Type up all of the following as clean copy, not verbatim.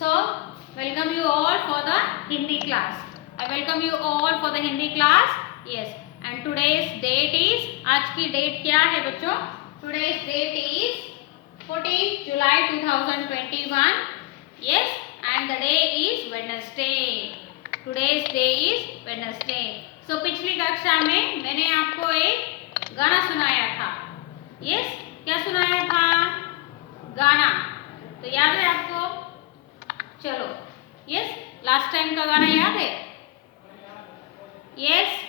So, welcome you all for the Hindi class. I welcome you all for the Hindi class. Yes. And today's date is, आज की date क्या है बच्चों? Today's date is 14 July 2021. Yes. And the day is Wednesday. Today's day is Wednesday. So पिछली कक्षा में मैंने आपको एक गाना सुनाया था. Yes. क्या सुनाया था? गाना. तो याद है आपको? चलो. यस, लास्ट टाइम का गाना याद है? यस.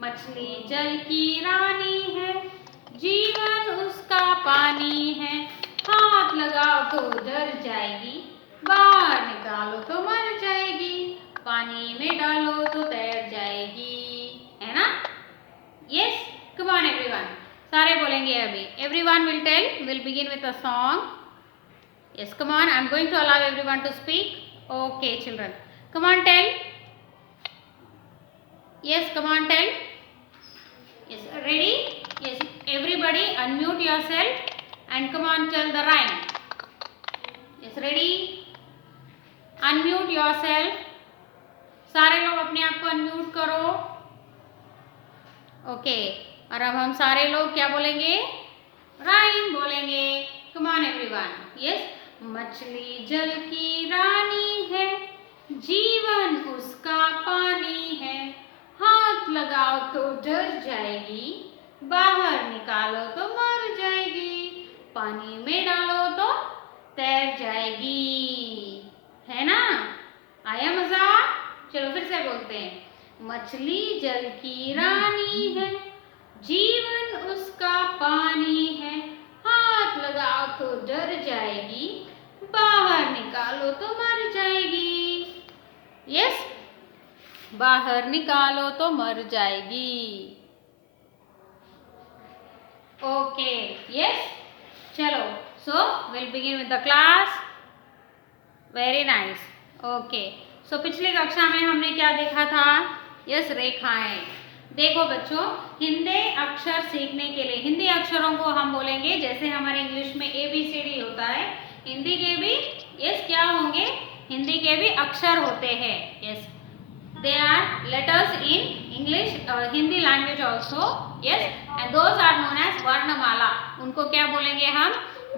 मछली जल की रानी है, जीवन उसका पानी है, हाथ लगाओ तो डर जाएगी, बाहर निकालो तो मर जाएगी, पानी में डालो तो तैर जाएगी, है ना? Yes, come on everyone. सारे बोलेंगे अभी. Everyone will tell. Will begin with a song. Yes, come on. I'm going to allow everyone to speak. Okay, children. Come on, tell. Yes, come on, tell. Yes, ready? Yes, everybody unmute yourself and come on, tell the rhyme. Yes, ready? Unmute yourself. सारे लोग अपने आप को unmute करो. Okay. और अब हम सारे लोग क्या बोलेंगे? Rhyme बोलेंगे. Come on, everyone. Yes. मछली जल की रानी है, जीवन उसका पानी है, हाथ लगाओ तो डर जाएगी, बाहर निकालो तो मर जाएगी, पानी में डालो तो तैर जाएगी, है ना? आया मजा? चलो फिर से बोलते हैं. मछली जल की रानी है, जीवन उसका पानी है, हाथ लगाओ तो डर जाएगी, बाहर निकालो तो मर जाएगी. यस, बाहर निकालो तो मर जाएगी. ओके. यस, चलो. So will begin with the class. Very nice. Okay. So पिछली कक्षा में हमने क्या देखा था? यस, रेखाएं. देखो बच्चों, हिंदी अक्षर सीखने के लिए हिंदी अक्षरों को हम बोलेंगे जैसे हमारे इंग्लिश में ABCD होता है, हिंदी के भी यस क्या होंगे? हिंदी के भी अक्षर होते हैं. Yes, they are letters in English Hindi language also. Yes, and those are known as varnamala. उनको क्या बोलेंगे हम?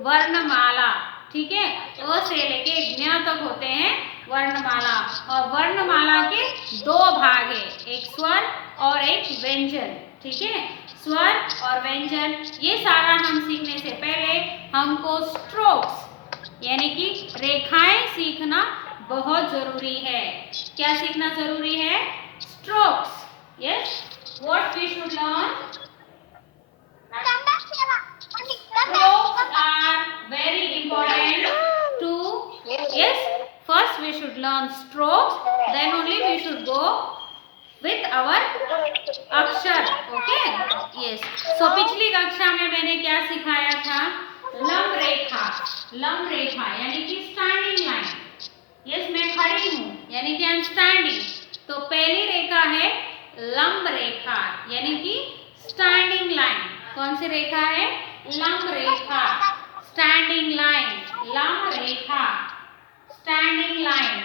वर्णमाला. ठीक है. अ से लेके ज्ञ तक होते हैं वर्णमाला. और वर्णमाला के दो भाग है, एक स्वर और एक व्यंजन. ठीक है. स्वर और व्यंजन ये सारा हम सीखने से पहले हमको स्ट्रोक्स यानी कि रेखाएं सीखना बहुत जरूरी है. क्या सीखना जरूरी है? Strokes. Yes, what we should learn? Strokes are very important to, yes, first we should learn strokes, then only we should go with our अक्षर. ओके. यस. सो पिछली कक्षा में मैंने क्या सिखाया था? लंब रेखा. लंब रेखा यानी कि स्टैंडिंग लाइन. यस, मैं खड़ी हूँ यानी कि आई एम स्टैंडिंग. तो पहली रेखा है लंब रेखा यानी कि स्टैंडिंग लाइन. कौन सी रेखा है? लंब रेखा. Standing line. लंब रेखा. Standing line.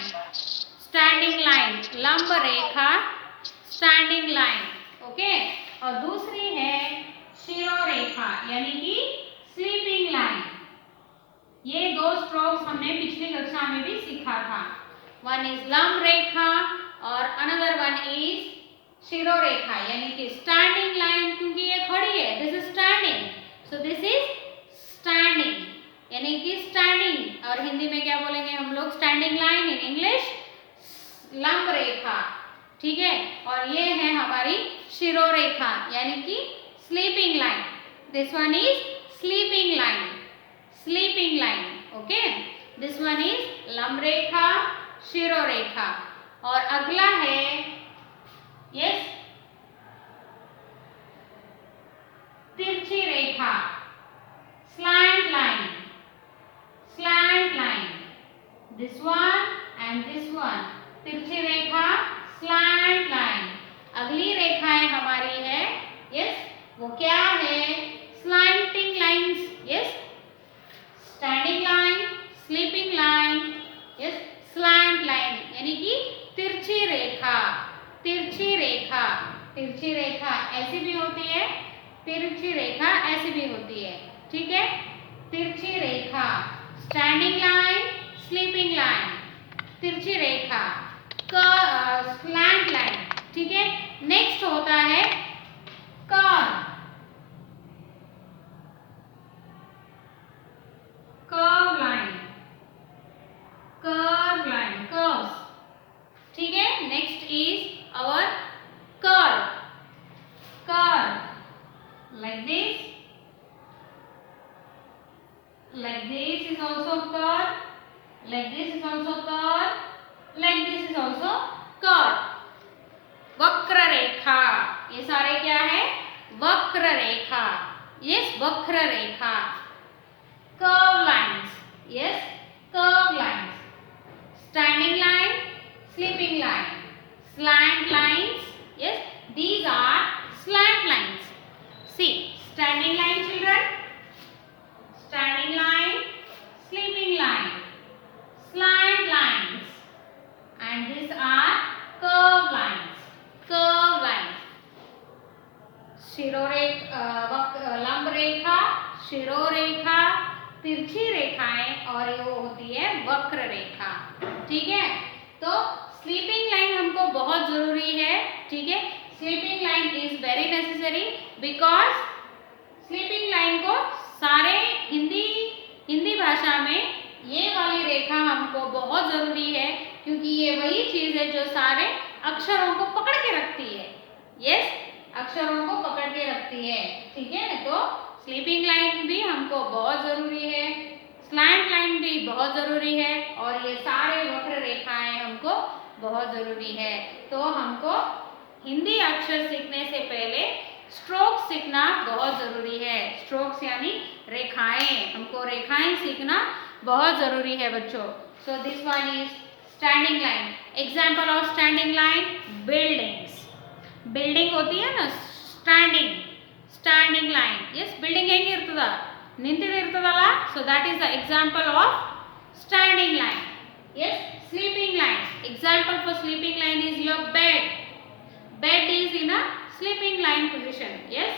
Standing line. लंब रेखा. Standing line. ओके. और दूसरी है शिरोरेखा यानी कि स्लीपिंग लाइन. ये दो स्ट्रोक्स हमने पिछली कक्षा में भी सीखा था. वन इज लंब रेखा और अनदर वन इज शिरोरेखा यानी कि स्टैंडिंग लाइन. क्योंकि ये खड़ी है, this is standing, so this is standing यानी कि स्टैंडिंग. और हिंदी में क्या बोलेंगे हम लोग? Standing line. इन इंग्लिश लंब रेखा. ठीक है. और ये है हमारी शिरोरेखा यानी कि sleeping line. This one is sleeping line. Sleeping line. Okay. This one is लंब रेखा, शिरोरेखा. और अगला है यस तिरछी रेखा. Slant line. Slant line. This one and this one. तिरछी रेखा, स्लैंट लाइन. अगली रेखाएं हमारी है यस, वो क्या है? Slanting lines. Yes, standing line, sleeping line, ऐसी भी होती है, तिरछी रेखा ऐसी भी होती है, ठीक है। तिरछी रेखा, स्टैंडिंग लाइन, स्लीपिंग लाइन, तिरछी रेखा, स्लैंट लाइन, ठीक है। नेक्स्ट होता है कर्व, कर्व लाइन, कर्व्स, ठीक है। Next is our curve, like this is also curve, like this is also curve, like this is also curve. वक्र रेखा, ये सारे क्या है, वक्र रेखा, यस वक्र रेखा। Curve lines, yes curve lines, standing line, sleeping line, slant lines, yes these are slant lines. See standing line children, standing line, sleeping line, slant lines, and these are curve lines, curve lines. लंब रेखा, शिरोरेखा, तिरछी रेखाएं और ये होती है वक्र रेखा, ठीक है। तो स्लीपिंग लाइन हमको बहुत जरूरी है, ठीक है। Sleeping line is very necessary because sleeping line को सारे हिंदी भाषा में ये वाली रेखा हमको बहुत जरूरी है, क्योंकि ये वही चीज है जो सारे अक्षरों को पकड़ के रखती है, यस अक्षरों को पकड़ के रखती है, ठीक है। तो स्लीपिंग लाइन भी हमको बहुत जरूरी है, स्लैंट लाइन भी बहुत जरूरी है, और ये सारे वक्र रेखाएं हमको बहुत जरूरी है। तो हमको हिंदी अक्षर सीखने से पहले स्ट्रोक्स सीखना बहुत जरूरी है। स्ट्रोक्स यानी रेखाएं, हमको रेखाएं सीखना बहुत जरूरी है बच्चों। So this one is standing line. Example of standing line, buildings, building होती है ना स्टैंडिंग लाइन, यस बिल्डिंग ಹೆಂಗೆ ಇರ್ತದ ನಿಂತಿದೆ ಇರ್ತದಲ್ಲ, so that is the example of standing line. Yes sleeping line, example for sleeping line is your bed is in a sleeping line position, yes.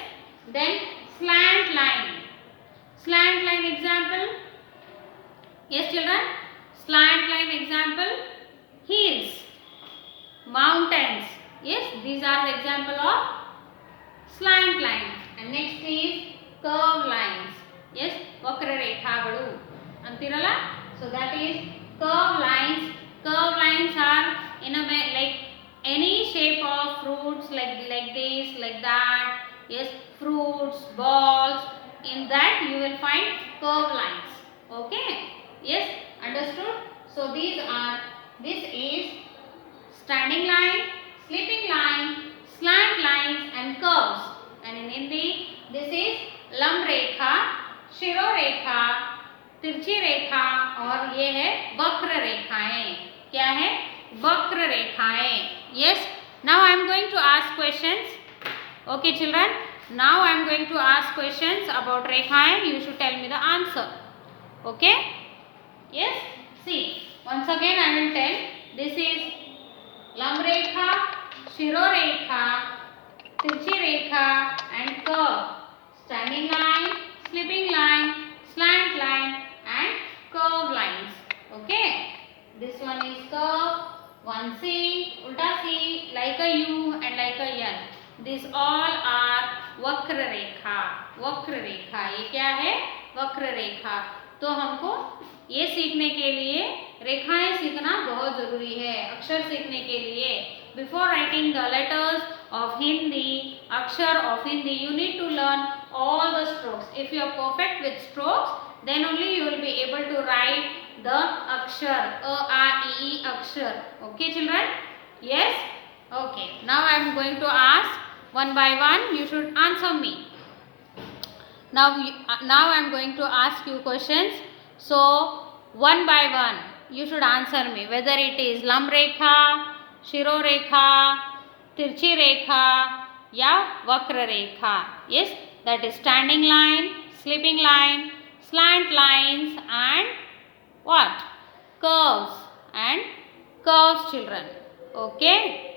Then slant line example, yes children, slant line example, hills, mountains, yes these are the example of slant line. And next is curve lines, yes ವಕ್ರ ರೇಖಾಗಳು ಅಂತಿರಲ್ಲ, so that is curve lines. Curve lines are in a way like any shape of fruits, like this, like that, yes fruits, balls, in that you will find curve lines, okay, yes understood. So this is standing line, sleeping line, slant lines and curves. And in Hindi this is लंब रेखा, शिरो रेखा, तिरछी रेखा, और ये है वक्र रेखाएं। क्या है, वक्र रेखाएं, yes. Now I am going to ask questions, okay children, now I am going to ask questions about rekhaएं, you should tell me the answer, okay, yes. See once again I will tell, this is लंब रेखा, शिरो रेखा, तिरछी रेखा and curve, standing line, sleeping line, slant line and curve lines, okay. This one is curve, one C, ulta C, like a U and like a L. These all are वक्र रेखा, वक्र रेखा, ये क्या है, वक्र रेखा। तो हमको ये सीखने के लिए रेखाएं सीखना बहुत जरूरी है, अक्षर सीखने के लिए। Before writing the letters of Hindi, अक्षर of Hindi, you need to learn all the strokes. If you are perfect with strokes, then only you will be able to write the akshar, a, a, e, akshar. Okay children, yes, okay. Now I am going to ask one by one, you should answer me. Now I am going to ask you questions, so one by one you should answer me, whether it is lamb rekha, shiro rekha, tirchi rekha या वक्र रेखा, yes that is standing line, sleeping line, slant lines and what, curves children, okay.